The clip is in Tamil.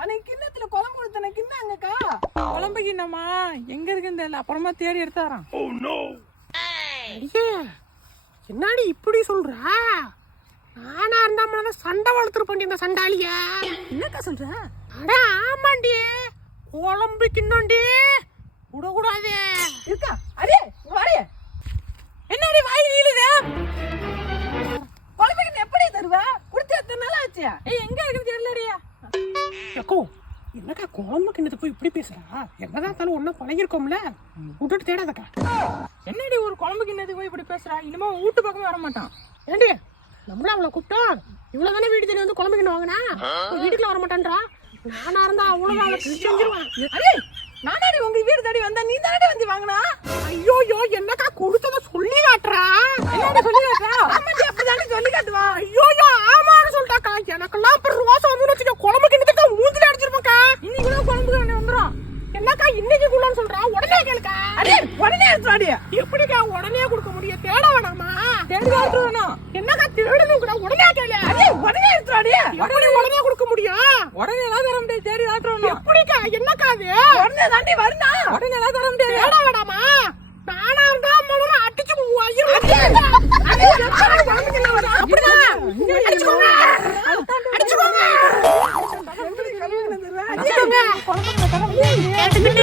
அன்னைக்கு கிண்ணத்துல குழம்பு கொடுத்தன கிண்ணம் அங்கக்கா. குழம்பு கிண்ணமா எங்க இருக்குன்னு தெரியல, அப்புறமா தேடி எடுத்தாராம். என்னடி இப்படி சொல்ற? நானா இருந்தா சண்டை வளர்த்துருப்பேன் இந்த சண்டாளிய. என்னக்கா சொல்ற? அட ஆமாண்டி, குழம்பு கிண்ணண்டி விடக்கூடாது இருக்கா. அரே வாடியே, என்னடி வாய் நீளுது? குழம்பு கிண்ணம் எப்படி தருவா? குடுத்து எத்தனை நாள் ஆச்சு? எங்க இருக்குன்னு தெரியலடியா. அக்கோ, என்னக்கா குழம்பு கிண்ணத்தை போய் இப்படி பேசுறா? என்னதான் இருந்தாலும் ஒன்னும் பழகிருக்கோம்ல, விட்டுட்டு தேடாதக்கா. என்னடி ஒரு குழம்பு கிண்ணத்துக்கு போய் இப்படி பேசுறா? இனிமே வீட்டு பக்கமே வர மாட்டான். ஏண்டி நம்மள அவளை கூப்பிட்டோம், இவ்வளவு தானே வீடு தேடி வந்து குழம்பு கிண்ணம் வாங்கினா, வீட்டுக்குள்ள வர மாட்டான்றா. நானா இருந்தா அவ்வளவு அவளை செஞ்சிருவேன். அரே நானாடி உங்க வீடு தேடி வந்தா நீ தானே வந்து வாங்கினா? ஐயோ என்னக்கா கொடுத்தத சொல்லி காட்டுறா? என்னடி சொல்லி காட்டுறா? ஆமாடி அப்படிதானே சொல்லி காட்டுவா. ஐயோ ஆமான்னு சொல்லிட்டாக்கா. எனக்கெல்லாம் இப்ப ரோசம் வந்து வச்சுக்க, குழம்பு கிண்ணத்துக்கு மூஞ்சில அடிச்சிருப்பேன்க்கா. இன்னைக்கு கூட குழம்பு கிண்ணம் வந்துடும். என்னக்கா இன்னைக்குள்ளான்னு சொல்றா? உடனே கேளுக்கா. அரே உடனே எடுத்துவாடி. எப்படிக்கா உடனே கொடுக்க முடியும்? தேட வேணாமா? தேடி காட்டு வேணும். என்னக்கா தேடணும் கூட? உடனே கேளு. அரே உடனே எடுத்துவாடி. எப்படி உடனே கொடுக்க முடியும்? உடனே எல்லாம் தர முடியாது, தேடி காட்டு வேணும். எப்படிக்கா? என்னக்கா அது? உடனே தாண்டி வருணா. உடனே எல்லாம் தர முடியாது. தேட வேணாமா? நானா இருந்தா முதல்ல அடிச்சு அப்படிதான் அடிச்சுக்கோங்க. எப்படி குழம்பு கிண்ணம் தருவா? அடிச்சுக்கோங்க. கேட்டுக்கிட்டே